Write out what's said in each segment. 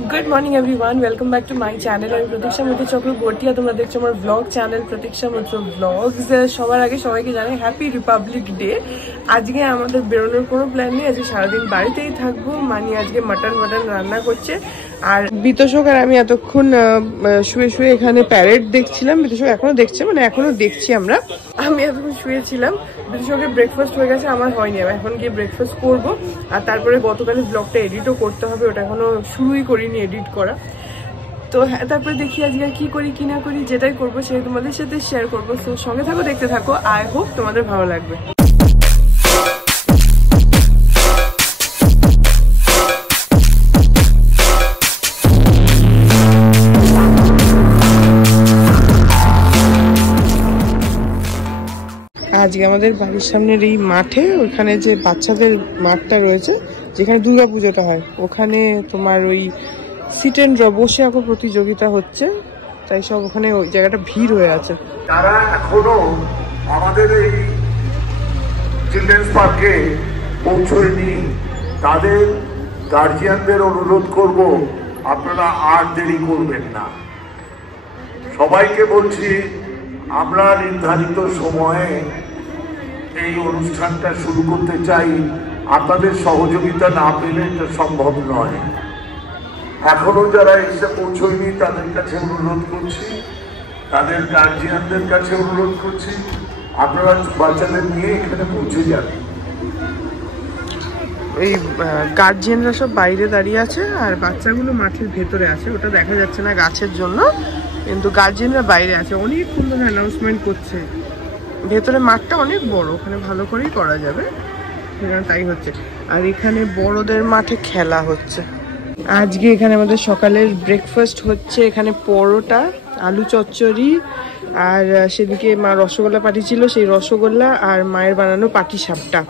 Good morning everyone, welcome back to my channel. আমি প্রতীক্ষা মিত্র চক্রবর্তী, তোমরা দেখছো আমার ব্লগ চ্যানেল প্রতীক্ষা মিত্র ব্লগস। সবার আগে সবাইকে জানাই হ্যাপি রিপাবলিক ডে। আজকে আমাদের বেরোনোর কোনো প্ল্যান নেই, আজকে সারাদিন বাড়িতেই থাকবো। মানি আজকে মাটন রান্না করছে। আর বিতোষক আর আমি এতক্ষণ শুয়ে শুয়ে এখানে প্যারেড দেখছিলাম। বিতোষক এখনো দেখছে, মানে এখনো দেখছি আমরা। আমি এতক্ষণ শুয়েছিলাম, বিতোষকের ব্রেকফাস্ট হয়ে গেছে, আমার হয়নি। আমি এখন গিয়ে ব্রেকফাস্ট করবো। আর তারপরে গতকালের ব্লগটা এডিটও করতে হবে, ওটা এখনো শুরুই করিনি এডিট করা। তো হ্যাঁ, তারপরে দেখি আজকে কি করি কি না করি, যেটাই করবো সেটা তোমাদের সাথে শেয়ার করবো। তো সঙ্গে থাকো, দেখতে থাকো। আই হোপ তোমাদের ভালো লাগবে। আজকে আমাদের বাড়ির সামনের এই মাঠে, ওখানে যে বাচ্চাদের মাঠটা রয়েছে যেখানে দুর্গাপুজোটা হয়, ওখানে তোমার ওই সিট এন্ড ড্র বসে আঁকো প্রতিযোগিতা হচ্ছে। তাই সব ওখানে ওই জায়গাটা ভিড় হয়ে আছে। তারা এখনো আমাদের এই চিলড্রেন্স পার্কে পৌঁছয়নি, তাদের গার্জিয়ানদের অনুরোধ করব আপনারা আর দেরি করবেন না। সবাইকে বলছি, আমরা নির্ধারিত সময়ে এই অনুষ্ঠানটা শুরু করতে চাই। আপনাদের সহযোগিতা না পেলে এটা সম্ভব নয়। এখনো যারা এসে পৌঁছয়নি তাদের কাছে অনুরোধ করছি, তাদের গার্জিয়ানদের কাছে অনুরোধ করছি, আপনারা বাচ্চাদের নিয়ে এখানে পৌঁছে যান। এই গার্জিয়ানরা সব বাইরে দাঁড়িয়ে আছে আর বাচ্চাগুলো মাঠের ভেতরে আছে, ওটা দেখা যাচ্ছে না গাছের জন্য, কিন্তু গার্জিয়ানরা বাইরে আছে। অনেক সুন্দর অ্যানাউন্সমেন্ট করছে। ভেতরে মাঠটা অনেক বড়, ওখানে ভালো করেই করা যাবে, তাই হচ্ছে। আর এখানে বড়দের মাঠে খেলা হচ্ছে। আজকে এখানে আমাদের সকালের ব্রেকফাস্ট হচ্ছে, এখানে পরোটা, আলু চচ্চড়ি, আর সেদিকে মা রসগোল্লা পাঠিয়েছিল, সেই রসগোল্লা আর মায়ের বানানো পাটিসাপটা,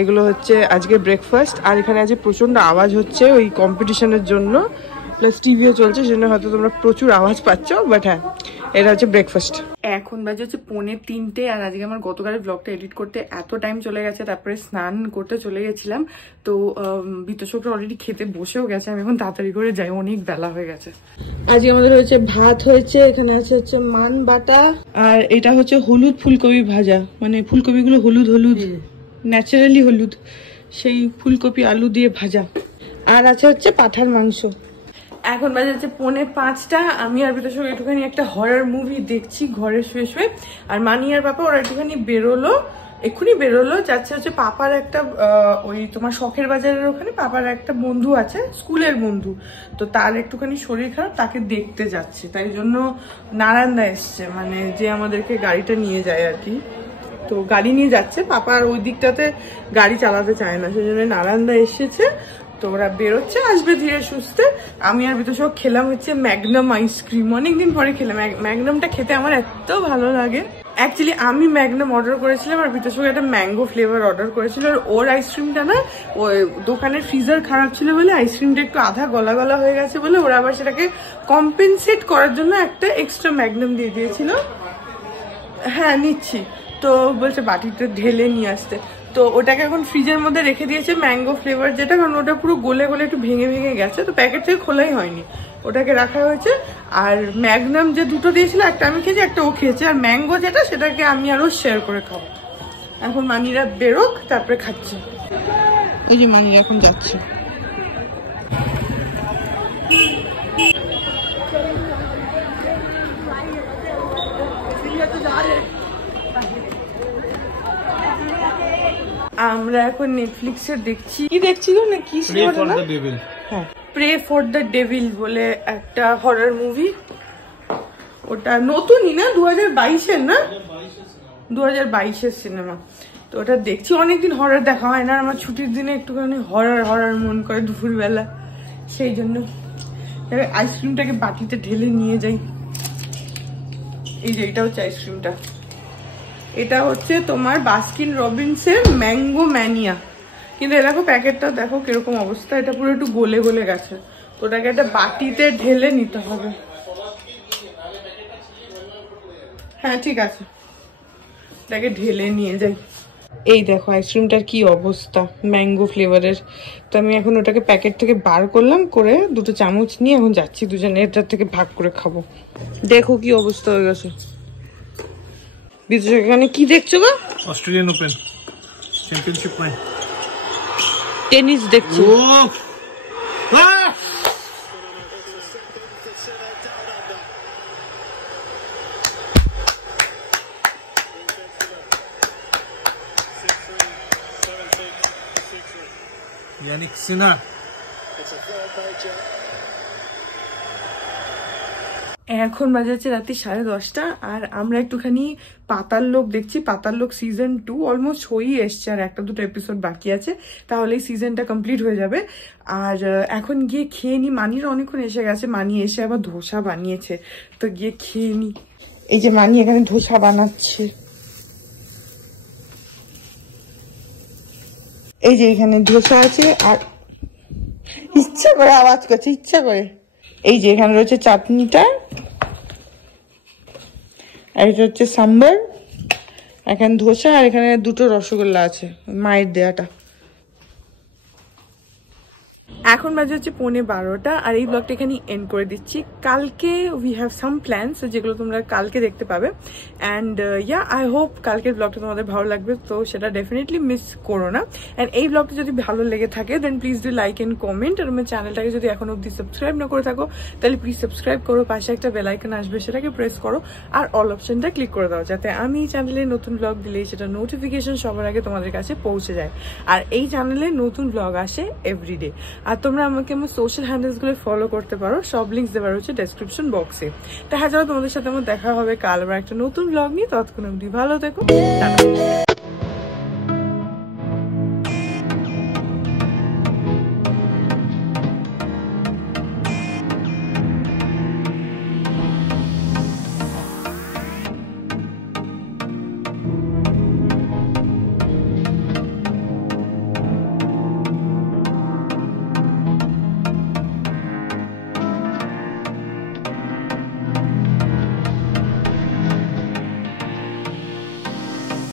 এগুলো হচ্ছে আজকে ব্রেকফাস্ট। আর এখানে আজকে প্রচন্ড আওয়াজ হচ্ছে ওই কম্পিটিশনের জন্য, প্লাস টিভিও চলছে, সেজন্য হয়তো তোমরা প্রচুর আওয়াজ পাচ্ছ, বাট হ্যাঁ, এটা হচ্ছে ব্রেকফাস্ট। এখন বাজে হচ্ছে 2:45, আর আজকে আমার গতকালের ব্লগটা এডিট করতে এত টাইম চলে গেছে। তারপরে স্নান করতে চলে গেছিলাম, তো বিতোষকরা অলরেডি খেতে বসেও গেছে। আমি এখন তাড়াতাড়ি করে যাই, অনেক বেলা হয়ে গেছে। আজকে আমাদের হচ্ছে ভাত হয়েছে, এখানে আছে হচ্ছে মান বাটা, আর এটা হচ্ছে হলুদ ফুলকপি ভাজা, মানে ফুলকপিগুলো হলুদ হলুদ, ন্যাচারালি হলুদ, সেই ফুলকপি আলু দিয়ে ভাজা। আর আছে হচ্ছে পাঠার মাংস। এখন বাজে হচ্ছে 4:45। আমি আর বিতোষক একটুখানি একটা হরর মুভি দেখছি ঘরে শুয়ে শুয়ে। আর মানি আর পাপা ওরা একটুখানি এক্ষুনি বেরোলো, যাচ্ছে হচ্ছে পাপার একটা ওই তোমার শখের বাজারের ওখানে পাপার একটা বন্ধু আছে, স্কুলের বন্ধু, তো তার একটুখানি শরীর খারাপ, তাকে দেখতে যাচ্ছে। তাই জন্য নারায়ণদা এসছে, মানে যে আমাদেরকে গাড়িটা নিয়ে যায় আর কি, তো গাড়ি নিয়ে যাচ্ছে। পাপার ওই দিকটাতে গাড়ি চালাতে চায় না, সেই জন্য নারায়ণদা এসেছে। তো ওরা বেরোচ্ছে, আসবে ধীরে সুস্থে। আমি আর বিতোষক খেলাম হচ্ছে ম্যাগনাম আইসক্রিম, অনেকদিন পরে খেলাম। ম্যাগনামটা খেতে আমার এত ভালো লাগে। অ্যাকচুয়ালি আমি ম্যাগনাম অর্ডার করেছিলাম আর বিতোষক একটা ম্যাঙ্গো ফ্লেভার অর্ডার করেছিল। আর ওর আইসক্রিমটা না, ওই দোকানের ফ্রিজার খারাপ ছিল বলে আইসক্রিমটা একটু আধা গলা গলা হয়ে গেছে বলে ওরা আবার সেটাকে কম্পেনসেট করার জন্য একটা এক্সট্রা ম্যাগনাম দিয়ে দিয়েছিল। হ্যাঁ নিচ্ছি, তো বলছে বাটিতে ঢেলে নিয়ে আসতে। তো ওটাকে এখন ফ্রিজের মধ্যে রেখে দিয়েছে, ম্যাঙ্গো ফ্লেভার যেটা, কারণ ওটা পুরো গলে গলে একটু ভেঙে ভেঙে গেছে, তো প্যাকেট থেকে খোলাই হয়নি, ওটাকে রাখা হয়েছে। আর ম্যাগনাম যে দুটো দিয়েছিল, একটা আমি খেয়েছি, একটা ও খেয়েছে। আর ম্যাঙ্গো যেটা, সেটাকে আমি আরো শেয়ার করে খাবো। এখন মানিরা বেরোক, তারপরে খাচ্ছে। এই যে মানিরা এখন যাচ্ছে। আমরা এখন নেটফ্লিক্সে দেখছি, কি দেখছিল না কি, হ্যাঁ, প্রে ফর দ্য ডেভিল বলে একটা হরর মুভি। ওটা নতুনই না, 2022-এর না, 2022-এর সিনেমা। তো ওটা দেখছি, অনেকদিন হরর দেখা হয় না, আমার ছুটির দিনে একটুখানি হরর মন করে দুপুরবেলা, সেই জন্য আইসক্রিমটাকে বাটিতে ঢেলে নিয়ে যাই। এই যে এটা হচ্ছে আইসক্রিমটা, এটা হচ্ছে তোমার বাস্কিন রবিন্সের ম্যাঙ্গো ম্যানিয়া, কিন্তু দেখো প্যাকেটটা দেখো কিরকম অবস্থা, এটা পুরো একটু গলে গলে গেছে। তো ওটাকে একটা বাটিতে ঢেলে নিতে হবে। হ্যাঁ ঠিক আছে, এটাকে ঢেলে নিয়ে যাই। এই দেখো আইসক্রিমটার কি অবস্থা, ম্যাঙ্গো ফ্লেভারের। তো আমি এখন ওটাকে প্যাকেট থেকে বার করলাম, করে দুটো চামচ নিয়ে এখন যাচ্ছি দুজনে এটার থেকে ভাগ করে খাবো। দেখো কি অবস্থা হয়ে গেছে। বিদ্যুৎ এখানে কি দেখছো গো? অস্ট্রেলিয়ান ওপেন চ্যাম্পিয়নশিপ নয়, টেনিস দেখছো? Yannick Sinner। এখন বাজে হচ্ছে রাত্রি 10:30 আর আমরা একটুখানি পাতাল লোক দেখছি। পাতাল লোক সিজন 2 অলমোস্ট হয়েই এসছে, আর একটা দুটো এপিসোড বাকি আছে, তাহলে এই সিজনটা কমপ্লিট হয়ে যাবে। আর এখন গিয়ে খেয়ে নি। মানির অনেকক্ষণ এসে গেছে, মানি এসে আবার ধোসা বানিয়েছে, তো গিয়ে খেয়ে নি। এই যে মানি এখানে ধোসা বানাচ্ছে, এই যে এখানে ধোসা আছে, আর ইচ্ছা করে আওয়াজ করছে, ইচ্ছা করে। এই যে এখানে রয়েছে চাটনিটা, আর এটা হচ্ছে সাম্বার, এখানে ধোসা, আর এখানে দুটো রসগোল্লা আছে মায়ের দেয়াটা। এখন বাজে হচ্ছে 11:15 আর এই ব্লগটা এখানে এন্ড করে দিচ্ছি। কালকে উই হ্যাভ সাম প্ল্যানস যেগুলো তোমরা কালকে দেখতে পাবে। অ্যান্ড আই হোপ কালকের ব্লগটা তোমাদের ভালো লাগবে, তো সেটা ডেফিনেটলি মিস করো না। অ্যান্ড এই ব্লগটা যদি ভালো লেগে থাকে then please do like and comment. আর আমার চ্যানেলটাকে যদি এখন অব্দি সাবস্ক্রাইব না করে থাকো তাহলে প্লিজ সাবস্ক্রাইব করো, পাশে একটা বেল আইকন আসবে সেটাকে প্রেস করো, আর অল অপশনটা ক্লিক করে দাও, যাতে আমি এই চ্যানেলে নতুন ব্লগ দিলেই সেটা নোটিফিকেশন সবার আগে তোমাদের কাছে পৌঁছে যায়। আর এই চ্যানেলে নতুন ব্লগ আসে এভরিডে। আর তোমরা আমাকে আমার সোশ্যাল হ্যান্ডেলস গুলো ফলো করতে পারো, সব লিঙ্কস দেওয়া রয়েছে ডেসক্রিপশন বক্সে। দেখা যাবে তোমাদের সাথে আমার দেখা হবে কাল আবার একটা নতুন ব্লগ নিয়ে। ততক্ষণ অবধি ভালো থেকো, টাটা।